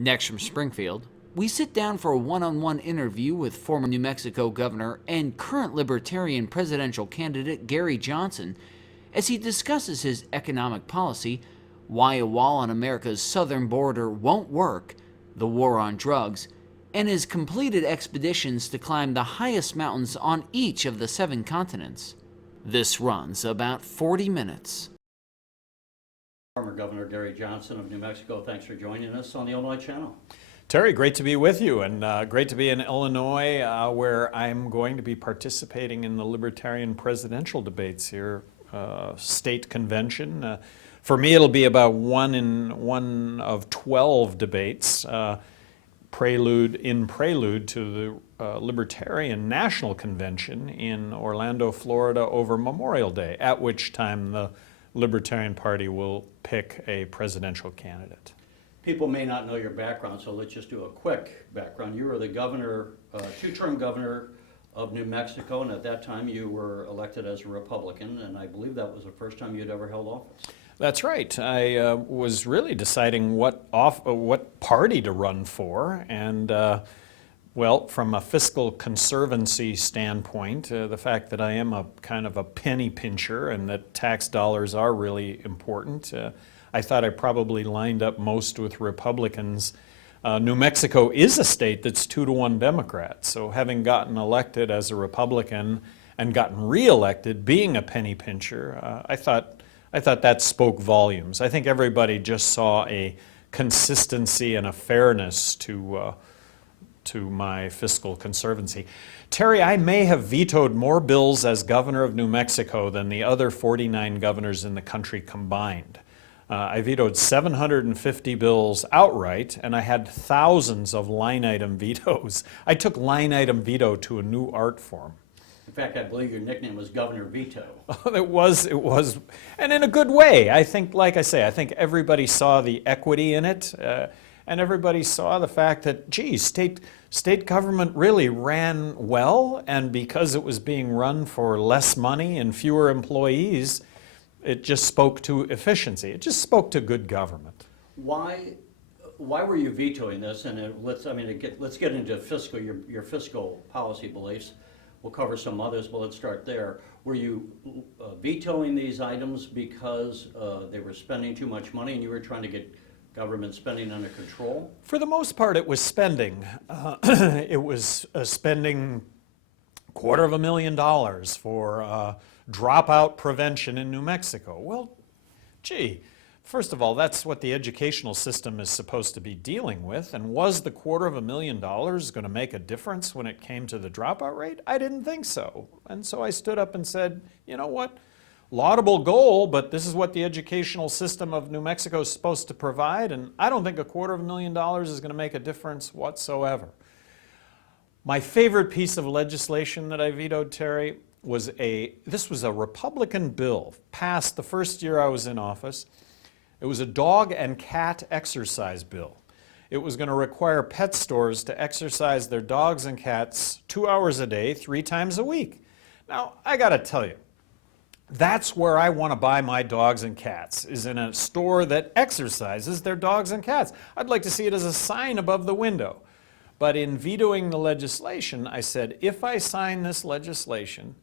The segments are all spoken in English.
Next from Springfield, we sit down for a one-on-one interview with former New Mexico governor and current Libertarian presidential candidate Gary Johnson as he discusses his economic policy, why a wall on America's southern border won't work, the war on drugs, and his completed expeditions to climb the highest mountains on each of the 7 continents. This runs about 40 minutes. Former Governor Gary Johnson of New Mexico, thanks for joining us on the Illinois Channel. Terry, great to be with you, and great to be in Illinois, where I'm going to be participating in the Libertarian presidential debates here, state convention. For me, it'll be about one of 12 debates, prelude to the Libertarian National Convention in Orlando, Florida, over Memorial Day, at which time the Libertarian Party will pick a presidential candidate. People may not know your background, so let's just do a quick background. You were the governor, two-term governor of New Mexico, and at that time you were elected as a Republican, and I believe that was the first time you'd ever held office. That's right. I was really deciding what party to run for, and well, from a fiscal conservancy standpoint, the fact that I am a kind of a penny pincher and that tax dollars are really important, I thought I probably lined up most with Republicans. New Mexico is a state that's 2-to-1 Democrat, so having gotten elected as a Republican and gotten re-elected being a penny pincher, I thought that spoke volumes. I think everybody just saw a consistency and a fairness to my fiscal conservancy. Terry, I may have vetoed more bills as governor of New Mexico than the other 49 governors in the country combined. I vetoed 750 bills outright, and I had thousands of line item vetoes. I took line item veto to a new art form. In fact, I believe your nickname was Governor Veto. It was, and in a good way. I think, like I say, I think everybody saw the equity in it, and everybody saw the fact that, geez, state government really ran well, and because it was being run for less money and fewer employees, it just spoke to efficiency. It just spoke to good government. Why were you vetoing this? And let's get into fiscal your fiscal policy beliefs. We'll cover some others, but let's start there. Were you vetoing these items because they were spending too much money and you were trying to get government spending under control? For the most part, it was spending. It was spending $250,000 for dropout prevention in New Mexico. Well, gee, first of all, that's what the educational system is supposed to be dealing with, and was the $250,000 going to make a difference when it came to the dropout rate? I didn't think so. And so I stood up and said, you know what? Laudable goal, but this is what the educational system of New Mexico is supposed to provide, and I don't think $250,000 is going to make a difference whatsoever. My favorite piece of legislation that I vetoed, Terry, was this was a Republican bill passed the first year I was in office. It was a dog and cat exercise bill. It was going to require pet stores to exercise their dogs and cats 2 hours a day, 3 times a week. Now, I got to tell you, that's where I want to buy my dogs and cats, is in a store that exercises their dogs and cats. I'd like to see it as a sign above the window. But in vetoing the legislation, I said, if I sign this legislation,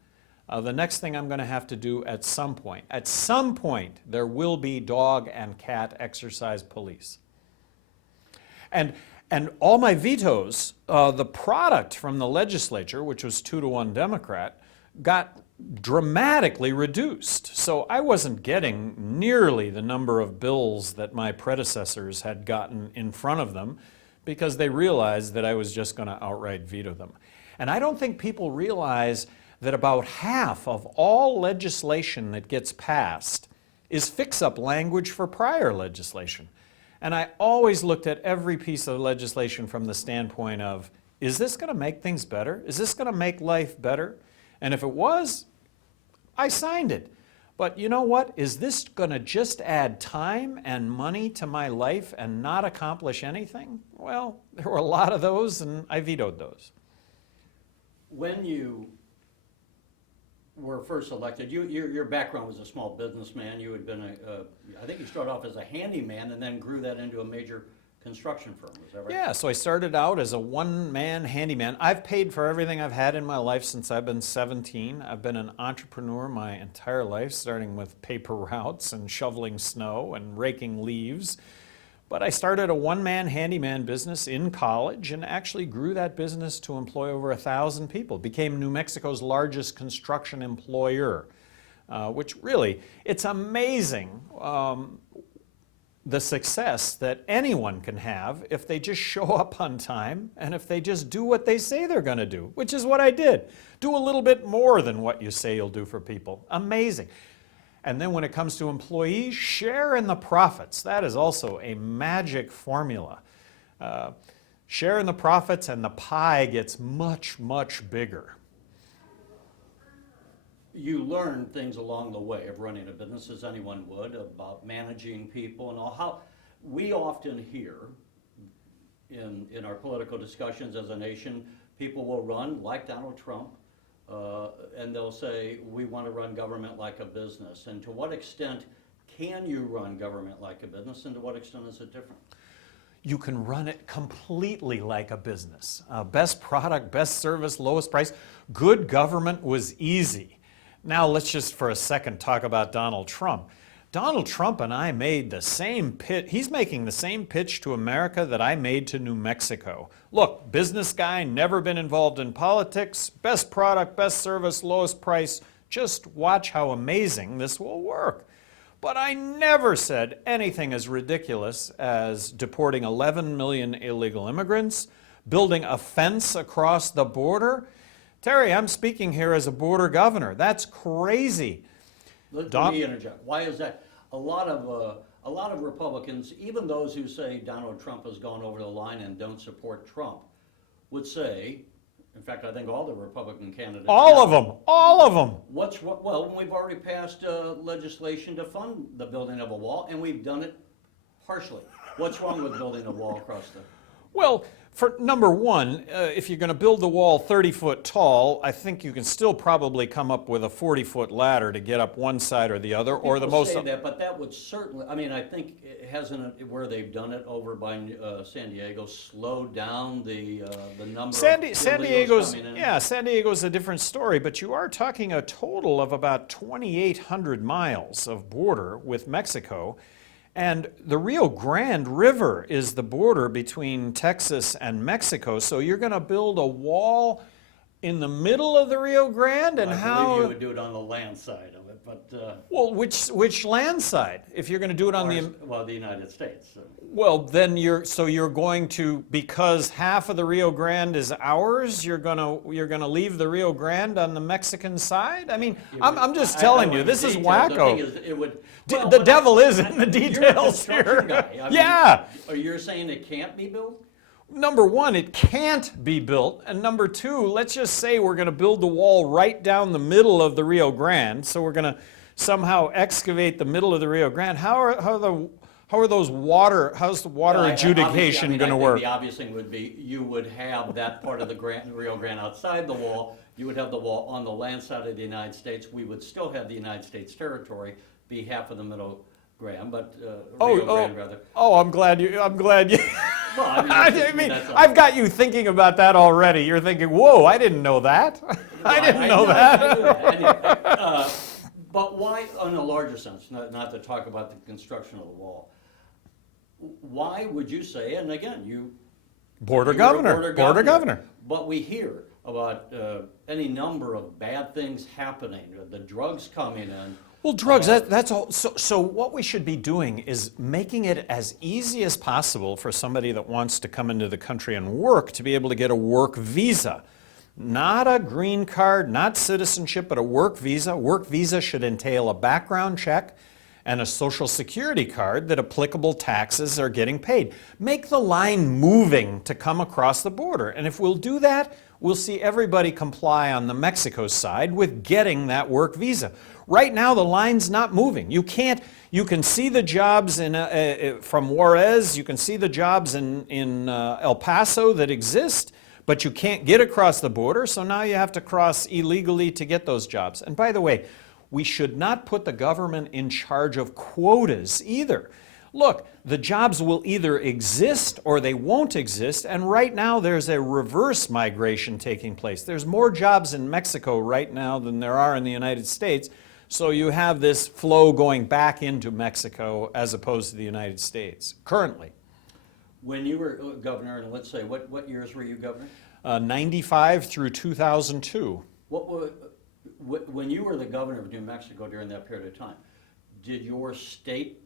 the next thing I'm going to have to do at some point, there will be dog and cat exercise police. And all my vetoes, the product from the legislature, which was 2-to-1 Democrat, got dramatically reduced. So I wasn't getting nearly the number of bills that my predecessors had gotten in front of them because they realized that I was just going to outright veto them. And I don't think people realize that about half of all legislation that gets passed is fix-up language for prior legislation. And I always looked at every piece of legislation from the standpoint of, is this going to make things better? Is this going to make life better? And if it was, I signed it. But you know what? Is this going to just add time and money to my life and not accomplish anything? Well, there were a lot of those, and I vetoed those. When you were first elected, your background was a small businessman. You had been I think you started off as a handyman and then grew that into a major construction firm, is that right? Yeah, so I started out as a one-man handyman. I've paid for everything I've had in my life since I've been 17. I've been an entrepreneur my entire life, starting with paper routes and shoveling snow and raking leaves. But I started a one-man handyman business in college and actually grew that business to employ over 1,000 people. Became New Mexico's largest construction employer, which really, it's amazing the success that anyone can have if they just show up on time and if they just do what they say they're going to do, which is what I did. Do a little bit more than what you say you'll do for people. Amazing. And then when it comes to employees, share in the profits. That is also a magic formula. Share in the profits and the pie gets much, much bigger. You learn things along the way of running a business, as anyone would, about managing people and all. How we often hear in our political discussions as a nation, people will run like Donald Trump, and they'll say, we want to run government like a business. And to what extent can you run government like a business, and to what extent is it different? You can run it completely like a business. Best product, best service, lowest price. Good government was easy. Now let's just for a second talk about Donald Trump. Donald Trump and I made the same pitch. He's making the same pitch to America that I made to New Mexico. Look, business guy, never been involved in politics, best product, best service, lowest price. Just watch how amazing this will work. But I never said anything as ridiculous as deporting 11 million illegal immigrants, building a fence across the border. Terry, I'm speaking here as a border governor. That's crazy. Let me interject. Why is that? A lot of Republicans, even those who say Donald Trump has gone over the line and don't support Trump, would say, in fact, I think all the Republican candidates. All of them. Well, we've already passed legislation to fund the building of a wall, and we've done it partially. What's wrong with building a wall across the? Well, for number one, if you're going to build the wall 30 foot tall, I think you can still probably come up with a 40-foot ladder to get up one side or the other, or the most. Say that, but that would certainly. I mean, I think where they've done it over by San Diego slowed down the number. San Diego's San Diego's a different story, but you are talking a total of about 2,800 miles of border with Mexico. And the Rio Grande River is the border between Texas and Mexico. So you're going to build a wall in the middle of the Rio Grande, and I believe you would do it on the land side of it, but well, which land side? If you're going to do it on the United States. Well, then you're going to, because half of the Rio Grande is ours, you're going to leave the Rio Grande on the Mexican side? I mean, I'm just telling you, this is wacko. The devil is in the details here. Yeah. You're saying it can't be built? Number one, it can't be built. And number two, let's just say we're going to build the wall right down the middle of the Rio Grande. So we're going to somehow excavate the middle of the Rio Grande. How's the water adjudication going to work? The obvious thing would be you would have that part of the Rio Grande outside the wall. You would have the wall on the land side of the United States. We would still have the United States territory be half of the middle Grande, but Rio Grande rather. Oh, I'm glad you. Well, I mean, I've got you thinking about that already. You're thinking, whoa, I didn't know that. I didn't know that. But why, in a larger sense, not to talk about the construction of the wall, why would you say, and again, Border governor. But we hear about any number of bad things happening, the drugs coming in. Well, drugs, that's all. So what we should be doing is making it as easy as possible for somebody that wants to come into the country and work to be able to get a work visa. Not a green card, not citizenship, but a work visa. Work visa should entail a background check and a social security card that applicable taxes are getting paid. Make the line moving to come across the border. And if we'll do that, we'll see everybody comply on the Mexico side with getting that work visa. Right now, the line's not moving. You can see the jobs from Juarez, you can see the jobs in El Paso that exist, but you can't get across the border, so now you have to cross illegally to get those jobs. And by the way, we should not put the government in charge of quotas either. look, the jobs will either exist or they won't exist, and right now there's a reverse migration taking place. There's more jobs in Mexico right now than there are in the United States, so you have this flow going back into Mexico as opposed to the United States, currently. When you were governor, and let's say, what years were you governor? 95 through 2002. When you were the governor of New Mexico during that period of time, did your state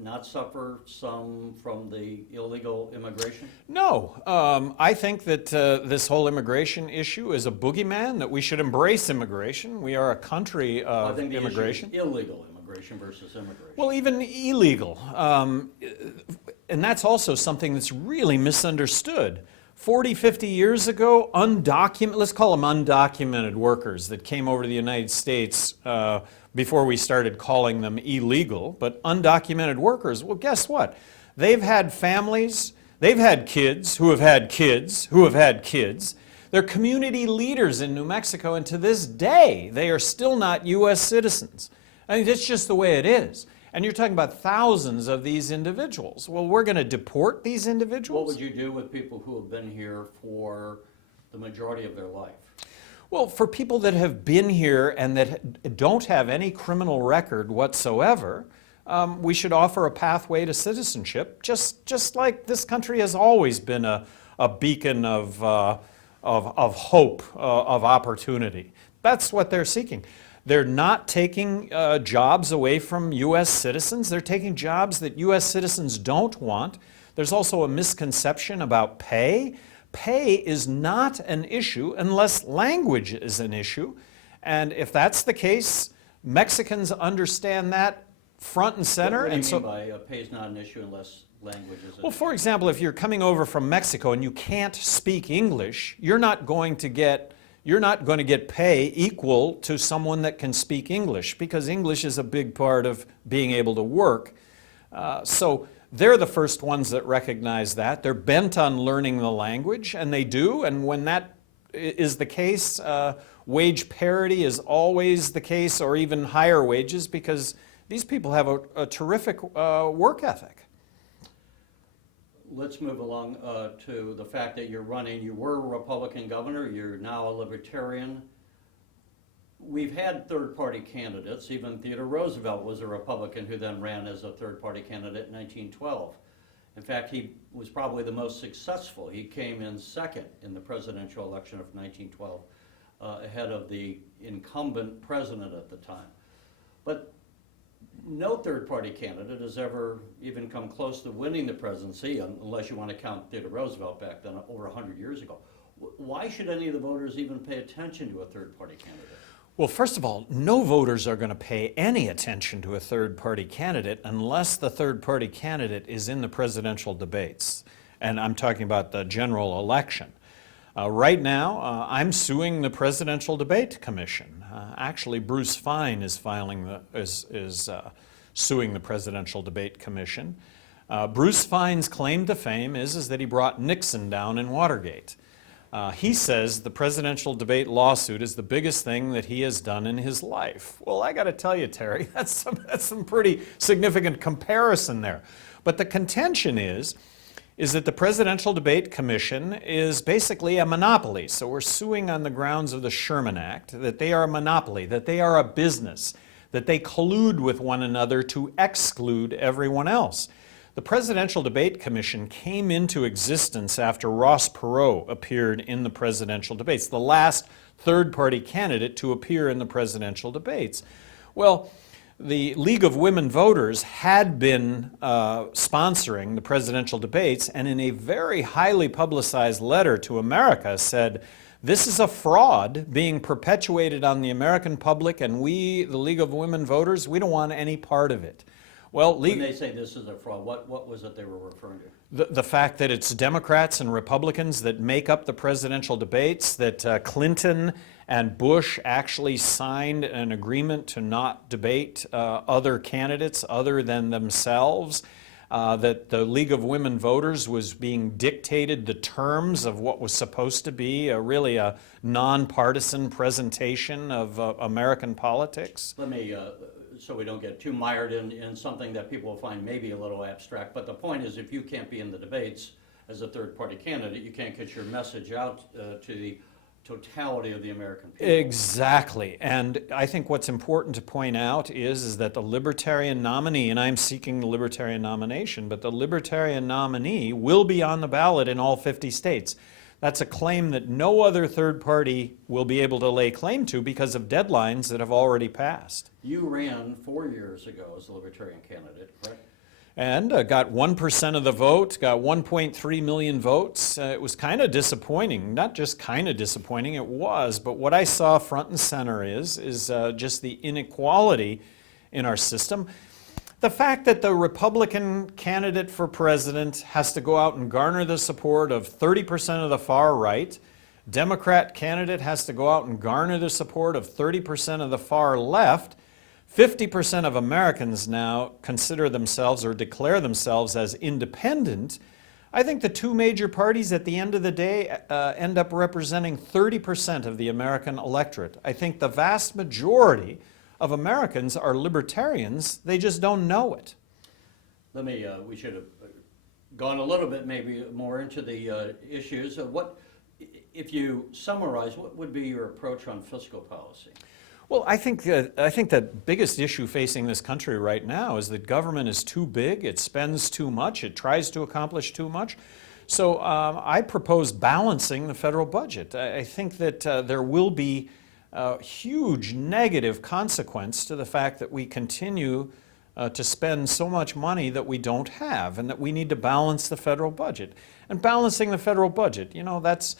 not suffer some from the illegal immigration? No. I think that this whole immigration issue is a boogeyman, that we should embrace immigration. We are a country of I think the immigration. issue is illegal immigration versus immigration. Well, even illegal. And that's also something that's really misunderstood. 40, 50 years ago, let's call them undocumented workers that came over to the United States before we started calling them illegal, but undocumented workers, well, guess what? They've had families, they've had kids who have had kids who have had kids. They're community leaders in New Mexico, and to this day, they are still not U.S. citizens. I mean, that's just the way it is. And you're talking about thousands of these individuals. Well, we're going to deport these individuals? What would you do with people who have been here for the majority of their life? Well, for people that have been here and that don't have any criminal record whatsoever, we should offer a pathway to citizenship, just like this country has always been a beacon of hope, of opportunity. That's what they're seeking. They're not taking jobs away from U.S. citizens. They're taking jobs that U.S. citizens don't want. There's also a misconception about pay. Pay is not an issue unless language is an issue. And if that's the case, Mexicans understand that front and center. What do you mean by pay is not an issue unless language is an Well, issue? for example, if you're coming over from Mexico and you can't speak English, you're not going to get pay equal to someone that can speak English, because English is a big part of being able to work. So they're the first ones that recognize that. They're bent on learning the language, and they do. And when that is the case, wage parity is always the case, or even higher wages, because these people have a terrific work ethic. Let's move along to the fact that you're running. You were a Republican governor. You're now a Libertarian. We've had third-party candidates. Even Theodore Roosevelt was a Republican who then ran as a third-party candidate in 1912. In fact, he was probably the most successful. He came in second in the presidential election of 1912, ahead of the incumbent president at the time. But no third-party candidate has ever even come close to winning the presidency, unless you want to count Theodore Roosevelt back then, over 100 years ago. Why should any of the voters even pay attention to a third-party candidate? Well, first of all, no voters are going to pay any attention to a third-party candidate unless the third-party candidate is in the presidential debates. And I'm talking about the general election. Right now, I'm suing the Presidential Debate Commission. Actually, Bruce Fein is suing the Presidential Debate Commission. Bruce Fein's claim to fame is that he brought Nixon down in Watergate. He says the presidential debate lawsuit is the biggest thing that he has done in his life. Well, I got to tell you, Terry, that's some pretty significant comparison there. But the contention is that the Presidential Debate Commission is basically a monopoly. So we're suing on the grounds of the Sherman Act, that they are a monopoly, that they are a business, that they collude with one another to exclude everyone else. The Presidential Debate Commission came into existence after Ross Perot appeared in the presidential debates, the last third-party candidate to appear in the presidential debates. Well, the League of Women Voters had been sponsoring the presidential debates, and in a very highly publicized letter to America said, this is a fraud being perpetuated on the American public, and we, the League of Women Voters, we don't want any part of it. Well, when they say this is a fraud, what was it they were referring to? The fact that it's Democrats and Republicans that make up the presidential debates, that Clinton and Bush actually signed an agreement to not debate other candidates other than themselves, that the League of Women Voters was being dictated the terms of what was supposed to be really a nonpartisan presentation of American politics. Let me so we don't get too mired in something that people will find maybe a little abstract. But the point is, if you can't be in the debates as a third-party candidate, you can't get your message out to the totality of the American people. Exactly. And I think what's important to point out is that the Libertarian nominee, and I'm seeking the Libertarian nomination, but the Libertarian nominee will be on the ballot in all 50 states. That's a claim that no other third party will be able to lay claim to because of deadlines that have already passed. You ran 4 years ago as a Libertarian candidate, correct? And got 1% of the vote, got 1.3 million votes. It was kind of disappointing, not just kind of disappointing, it was, but what I saw front and center is just the inequality in our system. The fact that the Republican candidate for president has to go out and garner the support of 30% of the far right, Democrat candidate has to go out and garner the support of 30% of the far left, 50% of Americans now consider themselves or declare themselves as independent. I think the two major parties at the end of the day end up representing 30% of the American electorate. I think the vast majority of Americans are libertarians, they just don't know it. We should have gone a little bit maybe more into the issues. If you summarize, what would be your approach on fiscal policy? Well, I think the biggest issue facing this country right now is that government is too big, it spends too much, it tries to accomplish too much. So I propose balancing the federal budget. I think that there will be a huge negative consequence to the fact that we continue to spend so much money that we don't have, and that we need to balance the federal budget. And balancing the federal budget, you know, that's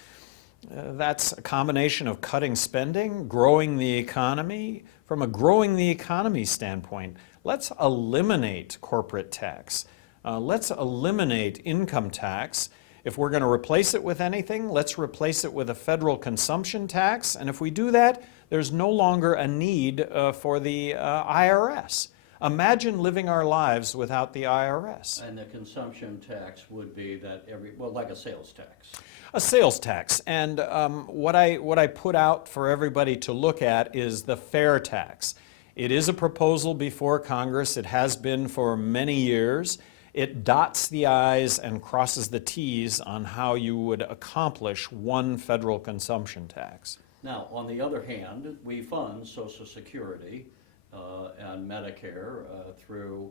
a combination of cutting spending, growing the economy. From a growing the economy standpoint, let's eliminate corporate tax. Let's eliminate income tax. If we're going to replace it with anything, let's replace it with a federal consumption tax. And if we do that, there's no longer a need for the IRS. Imagine living our lives without the IRS. And the consumption tax would be that like a sales tax. A sales tax. And what I put out for everybody to look at is the fair tax. It is a proposal before Congress. It has been for many years. It dots the I's and crosses the T's on how you would accomplish one federal consumption tax. Now, on the other hand, we fund Social Security and Medicare through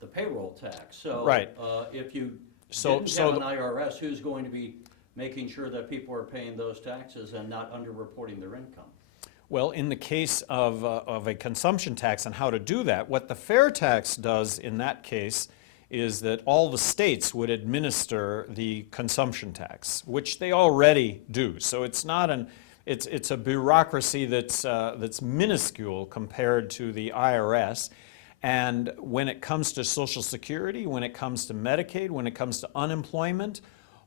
the payroll tax. So right. If you didn't have an IRS, who's going to be making sure that people are paying those taxes and not underreporting their income? Well, in the case of a consumption tax and how to do that, what the fair tax does in that case is that all the states would administer the consumption tax, which they already do. So it's not it's a bureaucracy that's minuscule compared to the IRS. And when it comes to Social Security, when it comes to Medicaid, when it comes to unemployment,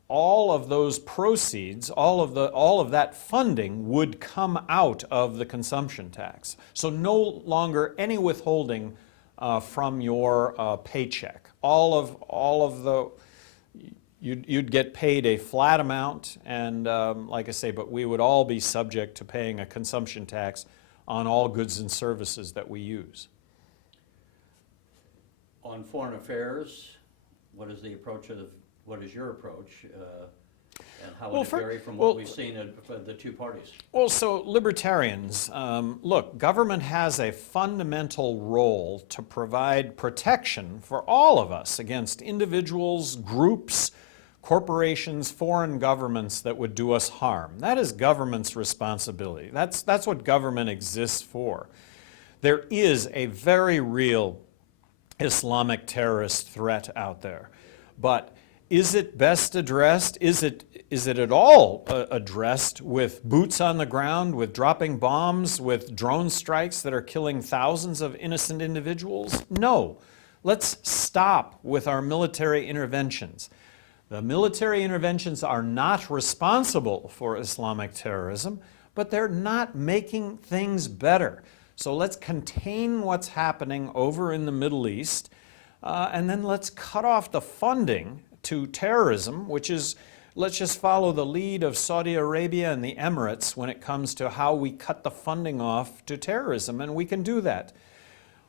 all of those proceeds, all of that funding would come out of the consumption tax. So no longer any withholding from your paycheck. You'd get paid a flat amount, and like I say, but we would all be subject to paying a consumption tax on all goods and services that we use. On foreign affairs, what is your approach, and how would it vary from what we've seen at the two parties? Well, so libertarians, look, government has a fundamental role to provide protection for all of us against individuals, groups, corporations, foreign governments that would do us harm. That is government's responsibility. That's what government exists for. There is a very real Islamic terrorist threat out there, but is it best addressed? Is it at all addressed with boots on the ground, with dropping bombs, with drone strikes that are killing thousands of innocent individuals? No. Let's stop with our military interventions. The military interventions are not responsible for Islamic terrorism, but they're not making things better. So let's contain what's happening over in the Middle East, and then let's cut off the funding to terrorism, which is, let's just follow the lead of Saudi Arabia and the Emirates when it comes to how we cut the funding off to terrorism, and we can do that.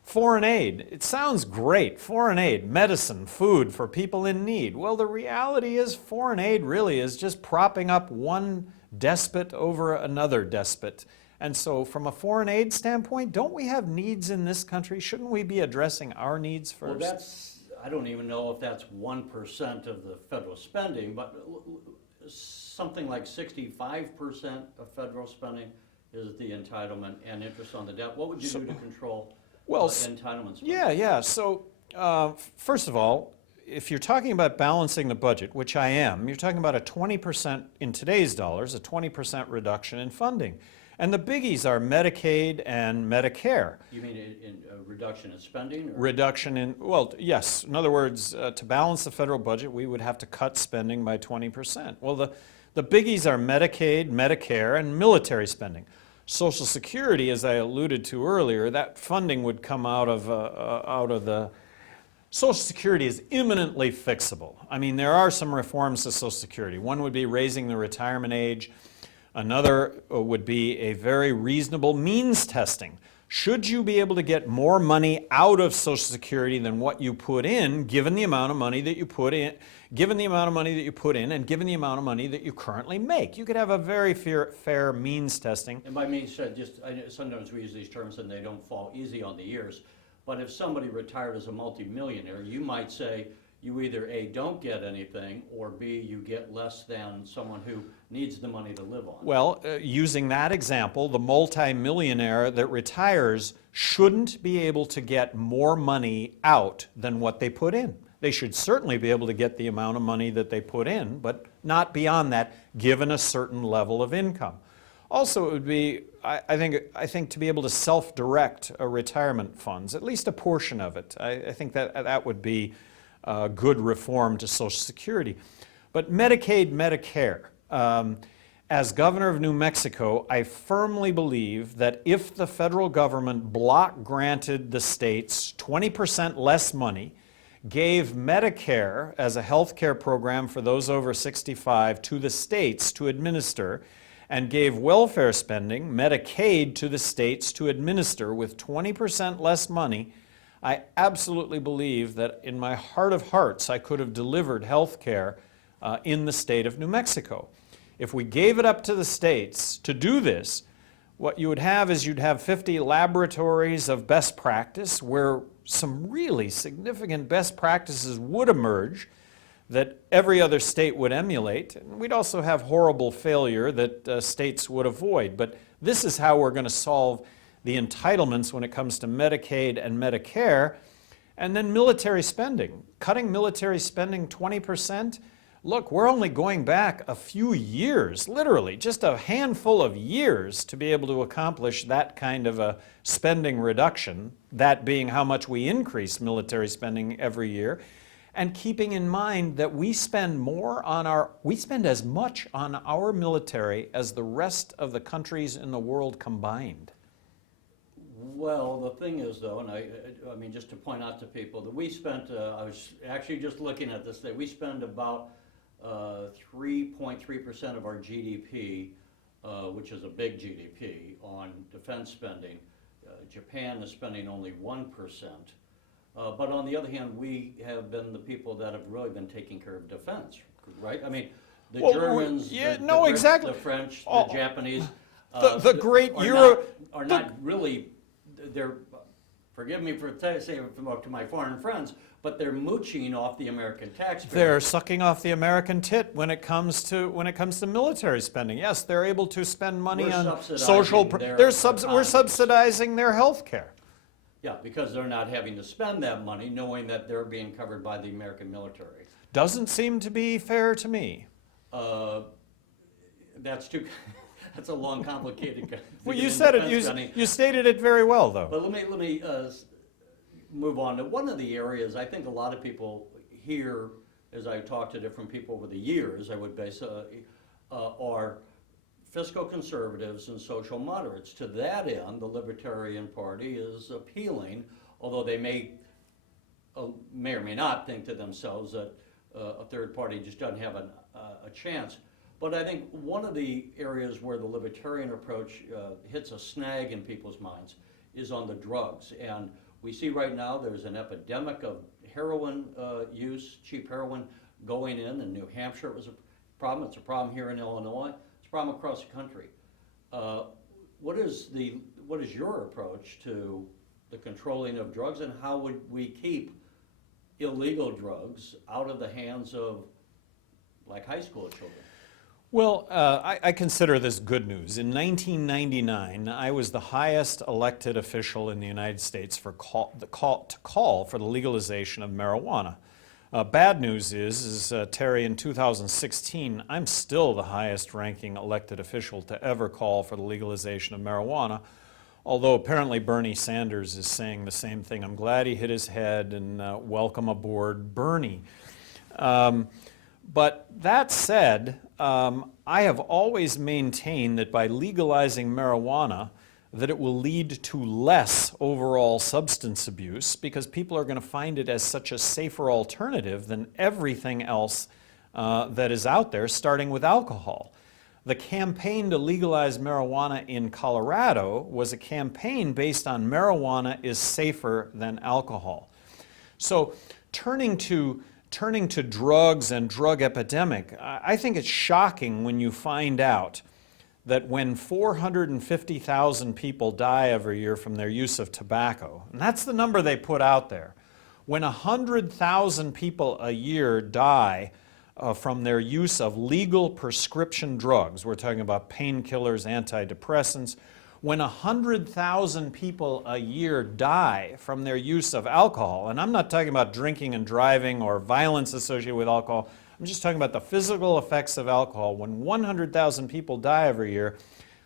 Foreign aid, it sounds great. Foreign aid, medicine, food for people in need. Well, the reality is foreign aid really is just propping up one despot over another despot. And so from a foreign aid standpoint, don't we have needs in this country? Shouldn't we be addressing our needs first? Well, I don't even know if that's 1% of the federal spending, but something like 65% of federal spending is the entitlement and interest on the debt. What would you do to control entitlement spending? Yeah. So first of all, if you're talking about balancing the budget, which I am, you're talking about a 20%, in today's dollars, a 20% reduction in funding. And the biggies are Medicaid and Medicare. You mean in a reduction in spending? Or? Reduction in, well, yes. In other words, to balance the federal budget, we would have to cut spending by 20%. Well, the biggies are Medicaid, Medicare, and military spending. Social Security, as I alluded to earlier, that funding would come out of the... Social Security is imminently fixable. I mean, there are some reforms to Social Security. One would be raising the retirement age. Another would be a very reasonable means testing. Should you be able to get more money out of Social Security than what you put in, given the amount of money that you put in, given the amount of money that you put in, and given the amount of money that you currently make? You could have a very fair means testing. And by means, sometimes we use these terms and they don't fall easy on the ears. But if somebody retired as a multimillionaire, you might say you either A, don't get anything, or B, you get less than someone who needs the money to live on. Well, using that example, the multimillionaire that retires shouldn't be able to get more money out than what they put in. They should certainly be able to get the amount of money that they put in, but not beyond that, given a certain level of income. Also, it would be, I think to be able to self-direct retirement funds, at least a portion of it. I think that would be good reform to Social Security. But Medicaid, Medicare, as governor of New Mexico, I firmly believe that if the federal government block granted the states 20% less money, gave Medicare as a health care program for those over 65 to the states to administer, and gave welfare spending, Medicaid, to the states to administer with 20% less money, I absolutely believe that in my heart of hearts I could have delivered health care in the state of New Mexico. If we gave it up to the states to do this, what you would have is you'd have 50 laboratories of best practice where some really significant best practices would emerge that every other state would emulate. And we'd also have horrible failure that states would avoid. But this is how we're going to solve the entitlements when it comes to Medicaid and Medicare. And then military spending. Cutting military spending 20%. Look, we're only going back a few years, literally, just a handful of years to be able to accomplish that kind of a spending reduction, that being how much we increase military spending every year. And keeping in mind that we spend as much on our military as the rest of the countries in the world combined. Well, the thing is, though, and I mean, just to point out to people, that we spent, I was actually just looking at this, that we spend about 3.3% of our GDP, which is a big GDP, on defense spending. Japan is spending only 1%. But on the other hand, we have been the people that have really been taking care of defense, right? I mean, the Germans, exactly. The French, the Japanese, the great are not really, they're, forgive me for saying it to my foreign friends, but they're mooching off the American taxpayer. They're sucking off the American tit when it comes to military spending. Yes, they're able to spend money on social. We're subsidizing their health care. Yeah, because they're not having to spend that money, knowing that they're being covered by the American military. Doesn't seem to be fair to me. That's a long, complicated. Well, you said it. You stated it very well, though. But let me move on to one of the areas I think a lot of people here, as I talk to different people over the years, I would base are fiscal conservatives and social moderates. To that end, the Libertarian Party is appealing, although they may or may not think to themselves that a third party just doesn't have a chance. But I think one of the areas where the libertarian approach hits a snag in people's minds is on the drugs. And We see right now there's an epidemic of heroin use, cheap heroin going in New Hampshire. It was a problem. It's a problem here in Illinois. It's a problem across the country. What is your approach to the controlling of drugs, and how would we keep illegal drugs out of the hands of, like, high school children? Well, I consider this good news. In 1999, I was the highest elected official in the United States to call for the legalization of marijuana. Bad news is Terry, in 2016, I'm still the highest ranking elected official to ever call for the legalization of marijuana, although apparently Bernie Sanders is saying the same thing. I'm glad he hit his head, and welcome aboard, Bernie. But that said, I have always maintained that by legalizing marijuana, that it will lead to less overall substance abuse, because people are going to find it as such a safer alternative than everything else that is out there, starting with alcohol. The campaign to legalize marijuana in Colorado was a campaign based on marijuana is safer than alcohol. So turning to drugs and drug epidemic, I think it's shocking when you find out that when 450,000 people die every year from their use of tobacco, and that's the number they put out there, when 100,000 people a year die from their use of legal prescription drugs, we're talking about painkillers, antidepressants, when 100,000 people a year die from their use of alcohol, and I'm not talking about drinking and driving or violence associated with alcohol, I'm just talking about the physical effects of alcohol. When 100,000 people die every year,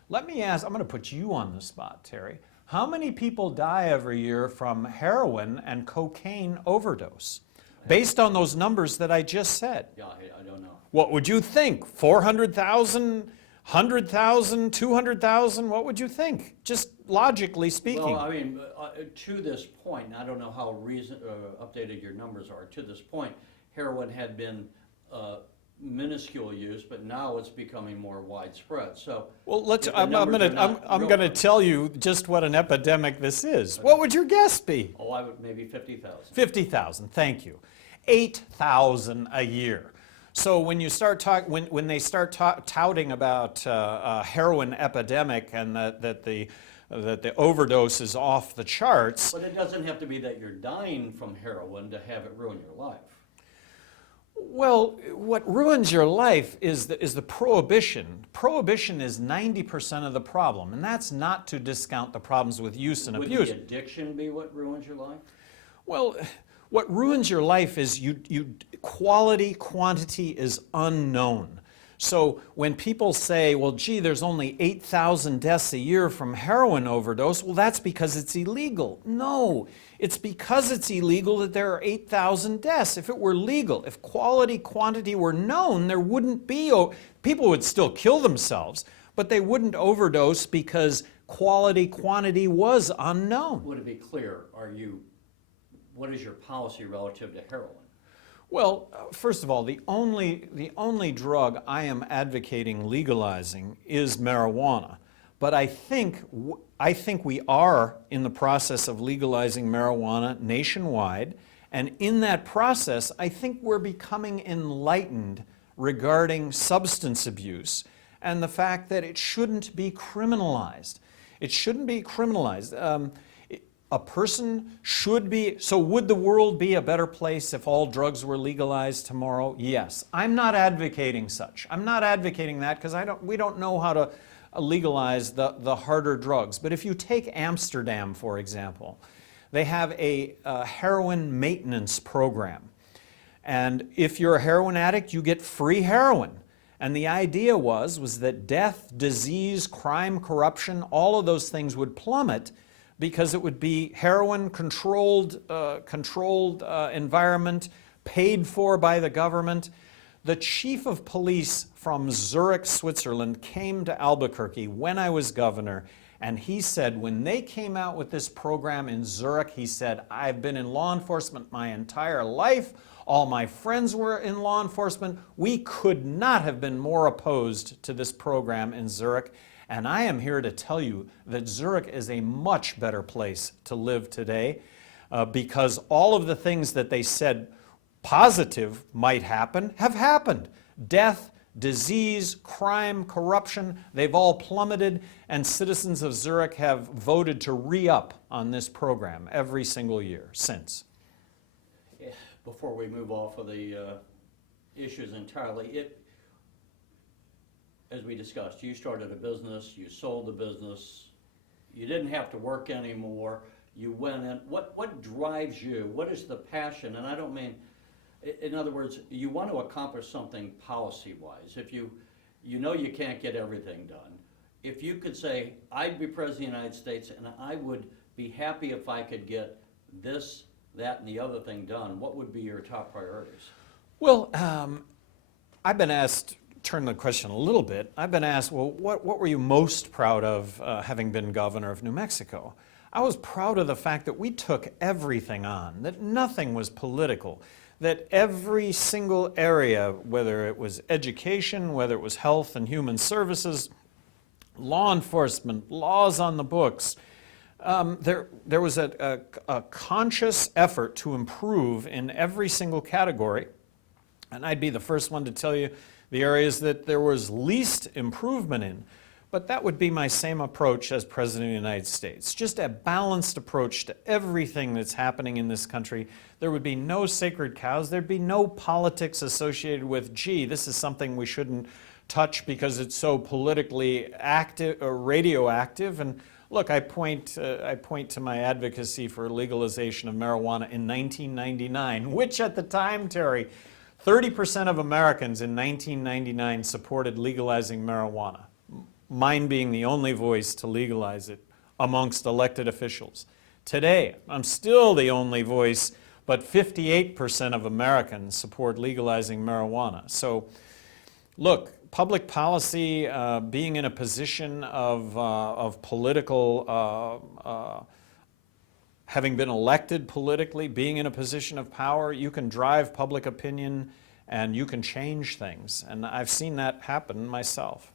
let me ask, I'm going to put you on the spot, Terry. How many people die every year from heroin and cocaine overdose? Based on those numbers that I just said. Yeah, I don't know. What would you think? 400,000, 100,000, 200,000? What would you think? Just logically speaking. Well, I mean, to this point, and I don't know how updated your numbers are, to this point, heroin had been minuscule use, but now it's becoming more widespread. So, well, I'm going to tell you just what an epidemic this is. Okay. What would your guess be? Oh, I would maybe 50,000. 50,000. Thank you. 8,000 a year. So when you start when they start touting about a heroin epidemic and that the overdose is off the charts. But it doesn't have to be that you're dying from heroin to have it ruin your life. Well, what ruins your life is the prohibition. Prohibition is 90% of the problem, and that's not to discount the problems with use and abuse. Would the addiction be what ruins your life? Well, what ruins your life is quality, quantity is unknown. So when people say, well, gee, there's only 8,000 deaths a year from heroin overdose, well, that's because it's illegal. No, it's because it's illegal that there are 8,000 deaths. If it were legal, if quality, quantity were known, there wouldn't be, people would still kill themselves, but they wouldn't overdose because quality, quantity was unknown. Would it be clear, what is your policy relative to heroin? Well, first of all, the only drug I am advocating legalizing is marijuana. But I think we are in the process of legalizing marijuana nationwide, and in that process, I think we're becoming enlightened regarding substance abuse and the fact that it shouldn't be criminalized. It shouldn't be criminalized. A person should be, so would the world be a better place if all drugs were legalized tomorrow? Yes. I'm not advocating such. I'm not advocating that because we don't know how to legalize the harder drugs. But if you take Amsterdam, for example, they have a heroin maintenance program. And if you're a heroin addict, you get free heroin. And the idea was that death, disease, crime, corruption, all of those things would plummet because it would be heroin controlled environment, paid for by the government. The chief of police from Zurich, Switzerland, came to Albuquerque when I was governor, and he said when they came out with this program in Zurich, he said, I've been in law enforcement my entire life. All my friends were in law enforcement. We could not have been more opposed to this program in Zurich. And I am here to tell you that Zurich is a much better place to live today. because all of the things that they said positive might happen have happened. Death, disease, crime, corruption, they've all plummeted, and citizens of Zurich have voted to re-up on this program every single year since. Before we move off of the issues entirely, as we discussed, you started a business, you sold the business, you didn't have to work anymore, you went in. What drives you? What is the passion? And I don't mean, in other words, you want to accomplish something policy-wise. If you know you can't get everything done, if you could say, I'd be President of the United States and I would be happy if I could get this, that, and the other thing done, what would be your top priorities? Well, I've been asked, turn the question a little bit, I've been asked, well, what were you most proud of having been governor of New Mexico? I was proud of the fact that we took everything on, that nothing was political, that every single area, whether it was education, whether it was health and human services, law enforcement, laws on the books, there was a conscious effort to improve in every single category. And I'd be the first one to tell you the areas that there was least improvement in. But that would be my same approach as President of the United States. Just a balanced approach to everything that's happening in this country. There would be no sacred cows. There'd be no politics associated with, gee, this is something we shouldn't touch because it's so politically active or radioactive. And look, I point to my advocacy for legalization of marijuana in 1999, which at the time, Terry, 30% of Americans in 1999 supported legalizing marijuana, mine being the only voice to legalize it amongst elected officials. Today, I'm still the only voice, but 58% of Americans support legalizing marijuana. So, look, public policy, being in a position of political, having been elected politically, being in a position of power, you can drive public opinion and you can change things. And I've seen that happen myself.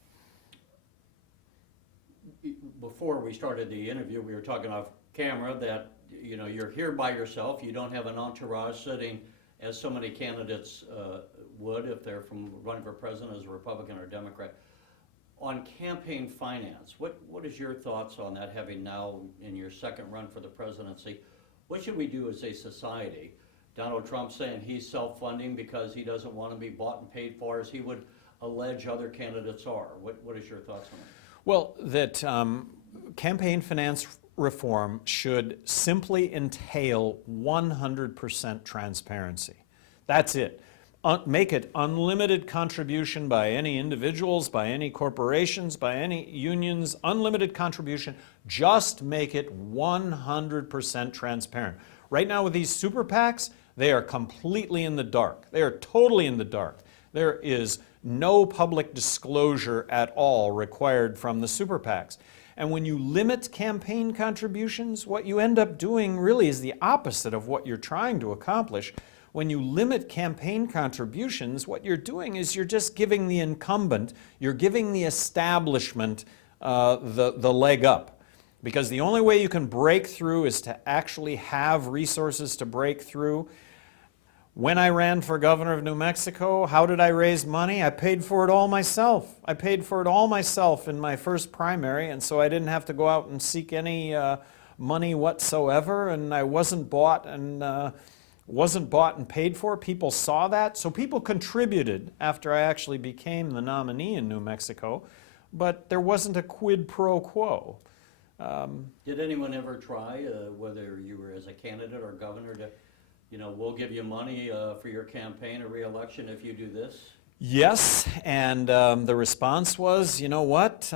Before we started the interview, we were talking off camera that you're here by yourself. You don't have an entourage sitting as so many candidates would if they're from running for president as a Republican or Democrat. On campaign finance, what is your thoughts on that, having now in your second run for the presidency? What should we do as a society? Donald Trump saying he's self-funding because he doesn't want to be bought and paid for as he would allege other candidates are. What is your thoughts on that? Well, that campaign finance reform should simply entail 100% transparency. That's it. Make it unlimited contribution by any individuals, by any corporations, by any unions, unlimited contribution. Just make it 100% transparent. Right now with these super PACs, they are completely in the dark. They are totally in the dark. There is no public disclosure at all required from the super PACs. And when you limit campaign contributions, what you end up doing really is the opposite of what you're trying to accomplish. When you limit campaign contributions, what you're doing is you're just giving the incumbent, you're giving the establishment the leg up. Because the only way you can break through is to actually have resources to break through. When I ran for governor of New Mexico, how did I raise money? I paid for it all myself. I paid for it all myself in my first primary, and so I didn't have to go out and seek any money whatsoever, and I wasn't bought and paid for. People saw that, so people contributed after I actually became the nominee in New Mexico, but there wasn't a quid pro quo. Did anyone ever try, whether you were as a candidate or governor, to, we'll give you money for your campaign or re-election if you do this? Yes, and the response was, you know what,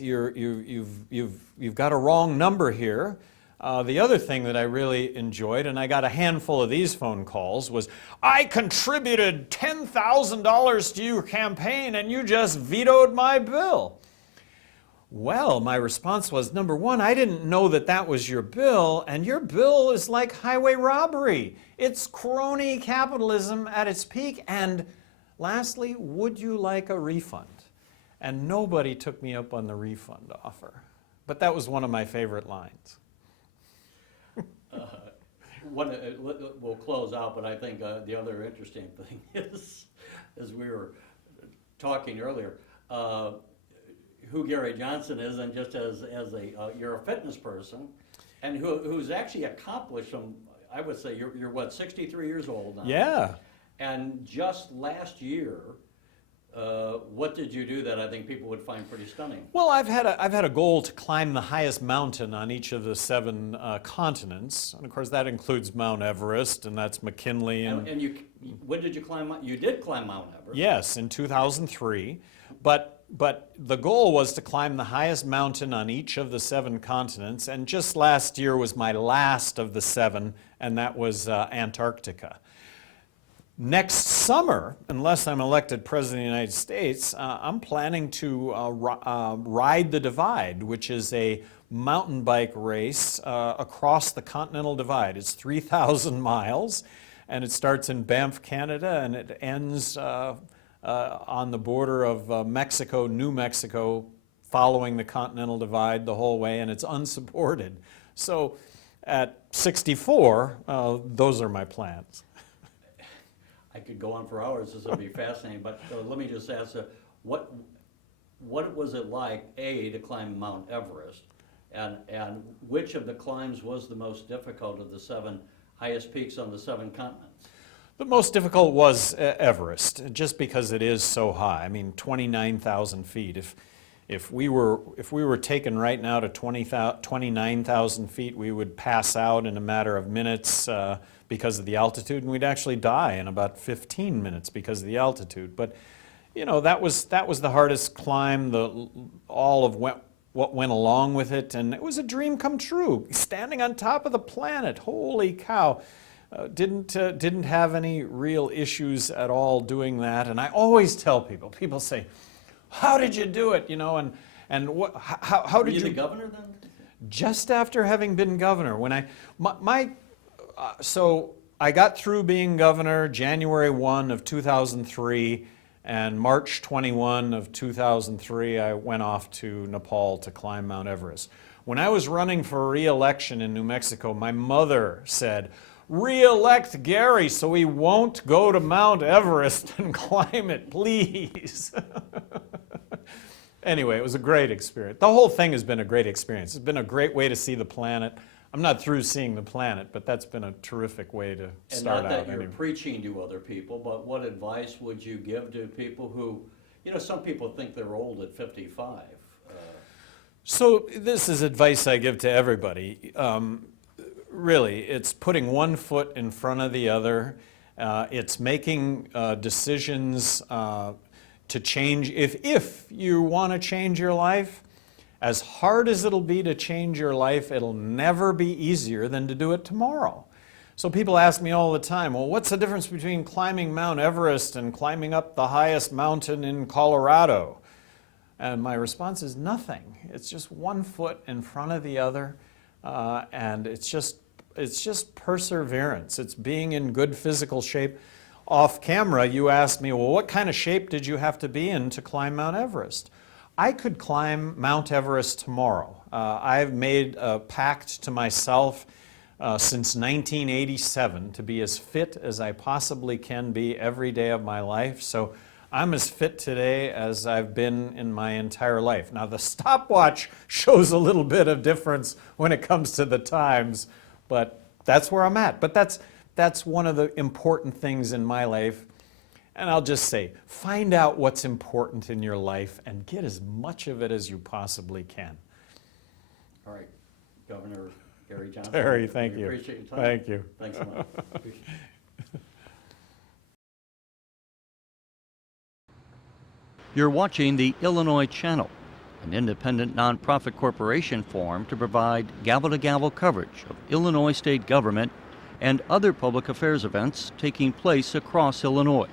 you've got a wrong number here. The other thing that I really enjoyed, and I got a handful of these phone calls, was, I contributed $10,000 to your campaign and you just vetoed my bill. Well, my response was, number one, I didn't know that that was your bill, and your bill is like highway robbery. It's crony capitalism at its peak, and lastly, would you like a refund? And nobody took me up on the refund offer. But that was one of my favorite lines. we'll close out, but I think the other interesting thing is, as we were talking earlier, who Gary Johnson is, and just as you're a fitness person, and who's actually accomplished some. I would say you're what, 63 years old now. Yeah. And just last year, what did you do that I think people would find pretty stunning? Well, I've had a goal to climb the highest mountain on each of the 7 continents, and of course that includes Mount Everest, and that's McKinley. And When did you climb? You did climb Mount Everest. yes, in 2003, but the goal was to climb the highest mountain on each of the 7 continents, and just last year was my last of the 7, and that was Antarctica. Next summer, unless I'm elected President of the United States, I'm planning to ride the Divide, which is a mountain bike race across the Continental Divide. It's 3,000 miles, and it starts in Banff, Canada, and it ends on the border of Mexico, New Mexico, following the Continental Divide the whole way, and it's unsupported. So at 64, those are my plans. I could go on for hours, this would be fascinating, but let me just ask, what was it like, A, to climb Mount Everest, and which of the climbs was the most difficult of the 7 highest peaks on the 7 continents? The most difficult was Everest, just because it is so high. I mean, 29,000 feet. If we were taken right now to 29,000 feet, we would pass out in a matter of minutes because of the altitude, and we'd actually die in about 15 minutes because of the altitude. But you know, that was the hardest climb, all of what went along with it, and it was a dream come true. Standing on top of the planet, holy cow! Didn't have any real issues at all doing that. And I always tell people say, "How did you do it?" You know, and what? How did you? Were you the governor then? Just after having been governor, when so I got through being governor January 1 of 2003, and March 21 of 2003, I went off to Nepal to climb Mount Everest. When I was running for re-election in New Mexico, my mother said, "Re-elect Gary so he won't go to Mount Everest and climb it, please." Anyway, it was a great experience. The whole thing has been a great experience. It's been a great way to see the planet. I'm not through seeing the planet, but that's been a terrific way to start out. And not that you're preaching to other people, but what advice would you give to people who, you know, some people think they're old at 55. So this is advice I give to everybody. Really, it's putting one foot in front of the other. It's making decisions to change. If you want to change your life, as hard as it'll be to change your life, it'll never be easier than to do it tomorrow. So people ask me all the time, well, what's the difference between climbing Mount Everest and climbing up the highest mountain in Colorado? And my response is nothing. It's just one foot in front of the other, and it's just perseverance. It's being in good physical shape. Off camera, you asked me, well, what kind of shape did you have to be in to climb Mount Everest? I could climb Mount Everest tomorrow. I've made a pact to myself since 1987 to be as fit as I possibly can be every day of my life. So I'm as fit today as I've been in my entire life. Now the stopwatch shows a little bit of difference when it comes to the times, but that's where I'm at. But that's one of the important things in my life. And I'll just say, find out what's important in your life and get as much of it as you possibly can. All right, Governor Gary Johnson. Terry, thank you. Appreciate your time. Thank you. Thanks a lot. You're watching the Illinois Channel, an independent nonprofit corporation formed to provide gavel-to-gavel coverage of Illinois state government and other public affairs events taking place across Illinois.